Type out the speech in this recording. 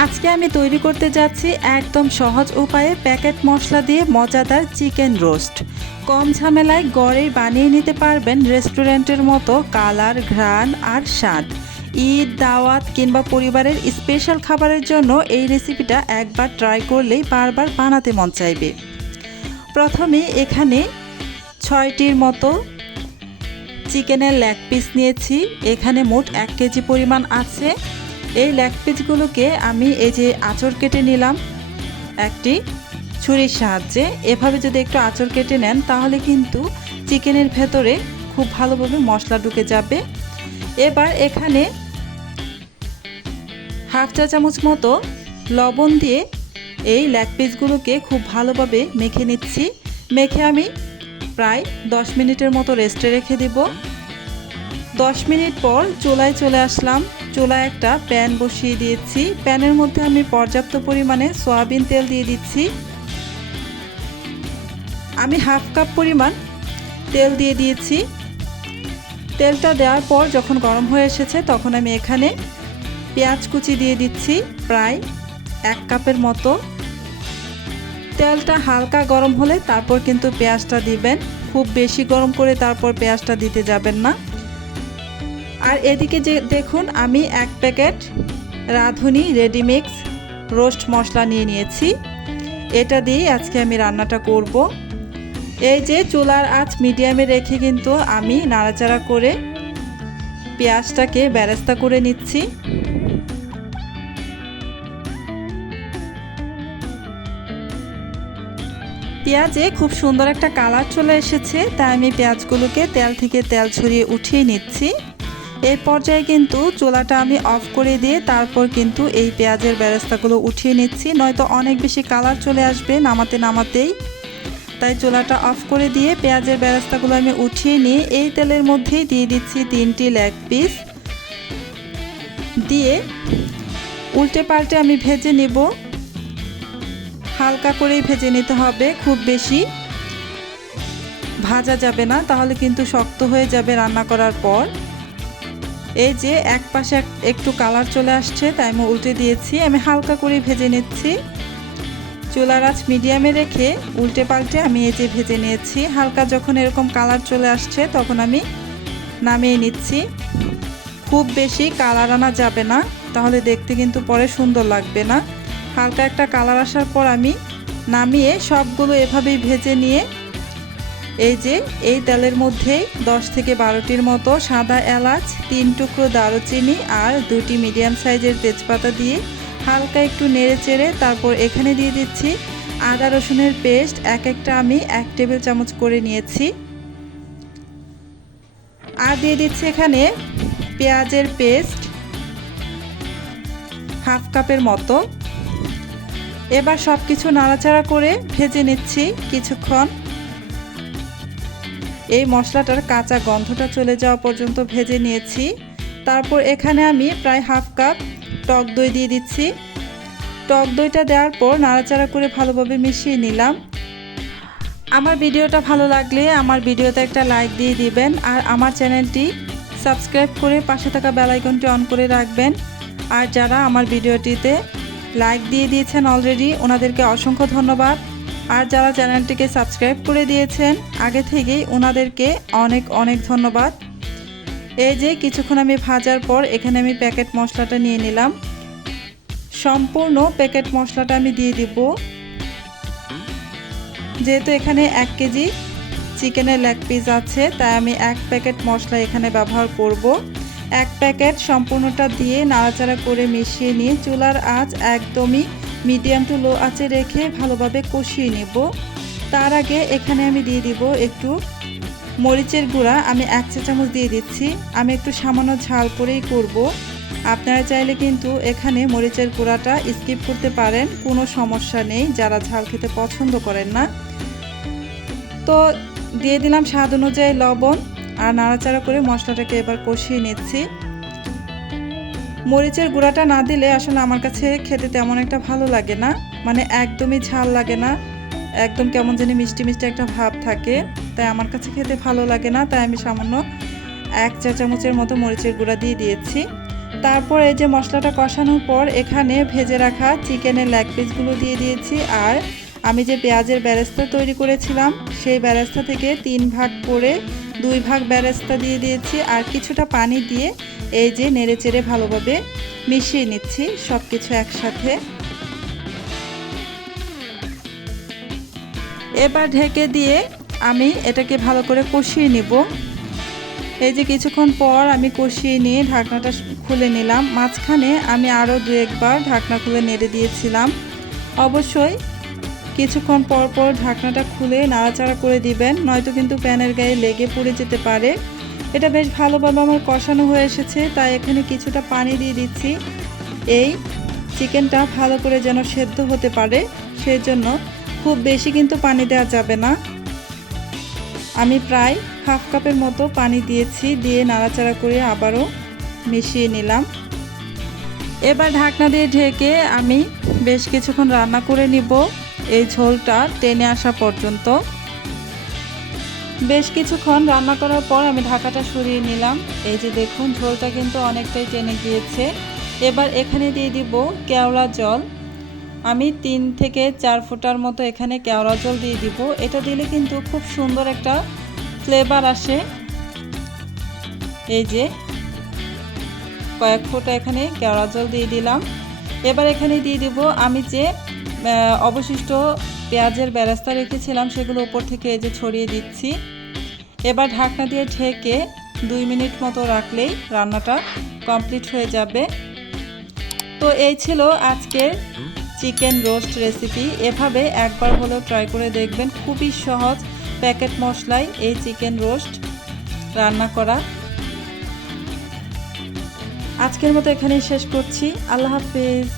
আজকে আমি তৈরি করতে যাচ্ছি একদম সহজ উপায়ে প্যাকেট মশলা দিয়ে মজাদার চিকেন রোস্ট। কম ঝামেলায় ঘরেই বানিয়ে নিতে পারবেন রেস্টুরেন্টের মতো কালার, ঘ্রাণ আর স্বাদ। ঈদ, দাওয়াত কিংবা পরিবারের স্পেশাল খাবারের জন্য এই রেসিপিটা একবার ট্রাই করলেই বারবার বানাতে মন চাইবে। প্রথমে এখানে 6টির মতো চিকেনের লেগ পিস নিয়েছি। এখানে মোট 1 কেজি পরিমাণ আছে। এই লেগ পিসগুলোকে আমি এই যে আঁচড় কেটে নিলাম একটি ছুরির সাহায্যে। এভাবে যদি একটু আঁচড় কেটে নেন তাহলে কিন্তু চিকেনের ভেতরে খুব ভালোভাবে মশলা ঢুকে যাবে। এবার এখানে হাফ চা চামচ মতো লবণ দিয়ে এই লেগ পিসগুলোকে খুব ভালোভাবে মেখে নিচ্ছি। মেখে আমি প্রায় 10 মিনিটের মতো রেস্টে রেখে দিব। 10 মিনিট পর চুলায় চলে আসলাম। চুলায় একটা প্যান বসিয়ে দিয়েছি। প্যানের মধ্যে আমি পর্যাপ্ত পরিমাণে সয়াবিন তেল দিয়ে দিচ্ছি। আমি হাফ কাপ পরিমাণ তেল দিয়ে দিয়েছি। তেলটা দেওয়ার পর যখন গরম হয়ে এসেছে তখন আমি এখানে পেঁয়াজ কুচি দিয়ে দিচ্ছি প্রায় 1 কাপের মতো। তেলটা হালকা গরম হলে তারপর কিন্তু পেঁয়াজটা দিবেন। খুব বেশি গরম করে তারপর পেঁয়াজটা দিতে যাবেন না। আর এদিকে যে দেখুন আমি 1 প্যাকেট রাঁধুনি রেডিমিক্স রোস্ট মশলা নিয়ে নিয়েছি। এটা দিয়ে আজকে আমি রান্নাটা করব। এই যে চুলার আঁচ মিডিয়ামে রেখে কিন্তু আমি নাড়াচাড়া করে পেঁয়াজটাকে বেরেস্তা করে নিচ্ছি। পেঁয়াজে খুব সুন্দর একটা কালার চলে এসেছে, তাই আমি পেঁয়াজগুলোকে তেল থেকে তেল ছড়িয়ে উঠিয়ে নিচ্ছি। এই পর্যায়ে কিন্তু চুলাটা আমি অফ করে দিয়ে তারপর কিন্তু এই পেঁয়াজের বেরেস্তাগুলো উঠিয়ে নিচ্ছি, নয়তো অনেক বেশি কালার চলে আসবে নামাতেই। তাই চুলাটা অফ করে দিয়ে পেঁয়াজের বেরেস্তাগুলো আমি উঠিয়ে নিয়ে এই তেলের মধ্যেই দিয়ে দিচ্ছি 3টি লেগ পিস। দিয়ে উল্টে পাল্টে আমি ভেজে নেব। হালকা করেই ভেজে নিতে হবে, খুব বেশি ভাজা যাবে না, তাহলে কিন্তু শক্ত হয়ে যাবে রান্না করার পর। এই যে এক পাশে একটু কালার চলে আসছে তাই আমি উল্টে দিয়েছি। আমি হালকা করে ভেজে নিচ্ছি। চুলার আঁচ মিডিয়ামে রেখে উল্টে পাল্টে আমি এই যে ভেজে নিয়েছি। হালকা যখন এরকম কালার চলে আসছে তখন আমি নামিয়ে নিচ্ছি। খুব বেশি কালার আনা যাবে না, তাহলে দেখতে কিন্তু পরে সুন্দর লাগবে না। হালকা একটা কালার আসার পর আমি নামিয়ে সবগুলো এভাবেই ভেজে নিয়ে এই যে এই তেলের মধ্যেই 10 থেকে 12টির মতো সাদা এলাচ, 3 টুকরো দারুচিনি আর 2টি মিডিয়াম সাইজের তেজপাতা দিয়ে হালকা একটু নেড়ে চেড়ে তারপর এখানে দিয়ে দিচ্ছি আদা রসুনের পেস্ট। একটা আমি 1 টেবিল চামচ করে নিয়েছি। আর দিয়ে দিচ্ছি এখানে পেঁয়াজের পেস্ট হাফ কাপের মতো। এবার সব কিছু নাড়াচাড়া করে ভেজে নিচ্ছি কিছুক্ষণ। এই মশলাটার কাঁচা গন্ধটা চলে যাওয়া পর্যন্ত ভেজে নিয়েছি। তারপর এখানে আমি প্রায় হাফ কাপ টক দই দিয়ে দিচ্ছি। টক দইটা দেওয়ার পর নাড়াচাড়া করে ভালোভাবে মিশিয়ে নিলাম। আমার ভিডিওটা ভালো লাগলে আমার ভিডিওতে একটা লাইক দিয়ে দিবেন আর আমার চ্যানেলটি সাবস্ক্রাইব করে পাশে থাকা বেল আইকনটি অন করে রাখবেন। আর যারা আমার ভিডিওটিতে লাইক দিয়ে দিয়েছেন অলরেডি ওনাদেরকে অসংখ্য ধন্যবাদ। আর যারা চ্যানেলটিকে সাবস্ক্রাইব করে দিয়েছেন আগে থেকেই ওনাদেরকে অনেক অনেক ধন্যবাদ। এই যে কিছুক্ষণ আমি ভাজার পর এখানে আমি প্যাকেট মশলাটা নিয়ে নিলাম। সম্পূর্ণ প্যাকেট মশলাটা আমি দিয়ে দিব। যেহেতু এখানে 1 কেজি চিকেনের লেগ পিস আছে তাই আমি 1 প্যাকেট মশলা এখানে ব্যবহার করব। 1 প্যাকেট সম্পূর্ণটা দিয়ে নাড়াচাড়া করে মিশিয়ে নিয়ে চুলার আঁচ একদমই মিডিয়াম টু লো আঁচে রেখে ভালোভাবে কষিয়ে নেব। তার আগে এখানে আমি দিয়ে দিব একটু মরিচের গুঁড়া। আমি 1 চা চামচ দিয়ে দিচ্ছি। আমি একটু সামান্য ঝাল করেই করব। আপনারা চাইলে কিন্তু এখানে মরিচের গুঁড়াটা স্কিপ করতে পারেন, কোনো সমস্যা নেই যারা ঝাল খেতে পছন্দ করেন না। তো দিয়ে দিলাম স্বাদ অনুযায়ী লবণ আর নাড়াচাড়া করে মশলাটাকে এবার কষিয়ে নিচ্ছি। মরিচের গুঁড়াটা না দিলে আসলে আমার কাছে খেতে তেমন একটা ভালো লাগে না, মানে একদমই ঝাল লাগে না, একদম কেমন জানি মিষ্টি মিষ্টি একটা ভাব থাকে, তাই আমার কাছে খেতে ভালো লাগে না। তাই আমি সামান্য 1 চা চামচের মতো মরিচের গুঁড়া দিয়ে দিয়েছি। তারপর এই যে মশলাটা কষানোর পর এখানে ভেজে রাখা চিকেনের লেগ পিসগুলো দিয়ে দিয়েছি। আর আমি যে পেঁয়াজের বেরেস্তা তৈরি করেছিলাম সেই বেরেস্তা থেকে 3 ভাগ করে 2 ভাগ বেরেস্তা দিয়ে দিয়েছি। আর কিছুটা পানি দিয়ে এই যে নেড়েচেড়ে ভালোভাবে মিশিয়ে নিচ্ছি সব কিছু একসাথে। এবার ঢেকে দিয়ে আমি এটাকে ভালো করে কষিয়ে নিব। এই যে কিছুক্ষণ পর আমি কষিয়ে নিয়ে ঢাকনাটা খুলে নিলাম। মাঝখানে আমি আরও 2-1 বার ঢাকনা খুলে নেড়ে দিয়েছিলাম। অবশ্যই কিছুক্ষণ পর পর ঢাকনাটা খুলে নাড়াচাড়া করে দিবেন, নয়তো কিন্তু প্যানের গায়ে লেগে পড়ে যেতে পারে। এটা বেশ ভালোভাবে আমার কষানো হয়ে এসেছে, তাই এখানে কিছুটা পানি দিয়ে দিচ্ছি। এই চিকেনটা ভালো করে যেন সেদ্ধ হতে পারে, সেই জন্য খুব বেশি কিন্তু পানি দেওয়া যাবে না। আমি প্রায় হাফ কাপের মতো পানি দিয়েছি, দিয়ে নাড়াচাড়া করে আবারও মিশিয়ে নিলাম। এবার ঢাকনা দিয়ে ঢেকে আমি বেশ কিছুক্ষণ রান্না করে নিব, এই ঝোলটা টেনে আসা পর্যন্ত। বেশ কিছুক্ষণ রান্না করার পর আমি ঢাকাটা সরিয়ে নিলাম। এই যে দেখুন ঝোলটা কিন্তু অনেকটাই টেনে গিয়েছে। এবার এখানে দিয়ে দিব কেওড়া জল। আমি 3 থেকে 4 ফোঁটার মতো এখানে কেওড়া জল দিয়ে দিব। এটা দিলে কিন্তু খুব সুন্দর একটা ফ্লেভার আসে। এই যে কয়েক ফোঁটা এখানে কেওড়া জল দিয়ে দিলাম। এবার এখানে দিয়ে দিব আমি যে অবশিষ্ট পেঁয়াজের বেরেস্তা রেখেছিলাম সেগুলো উপর থেকে এই যে ছড়িয়ে দিচ্ছি। এবার ঢাকনা দিয়ে ঢেকে 2 মিনিট মতো রাখলেই রান্নাটা কমপ্লিট হয়ে যাবে। তো এই ছিল আজকের চিকেন রোস্ট রেসিপি। এভাবে একবার হলেও ট্রাই করে দেখবেন, খুবই সহজ প্যাকেট মশলায় এই চিকেন রোস্ট রান্না করা। আজকের মতো এখানেই শেষ করছি। আল্লাহ হাফেজ।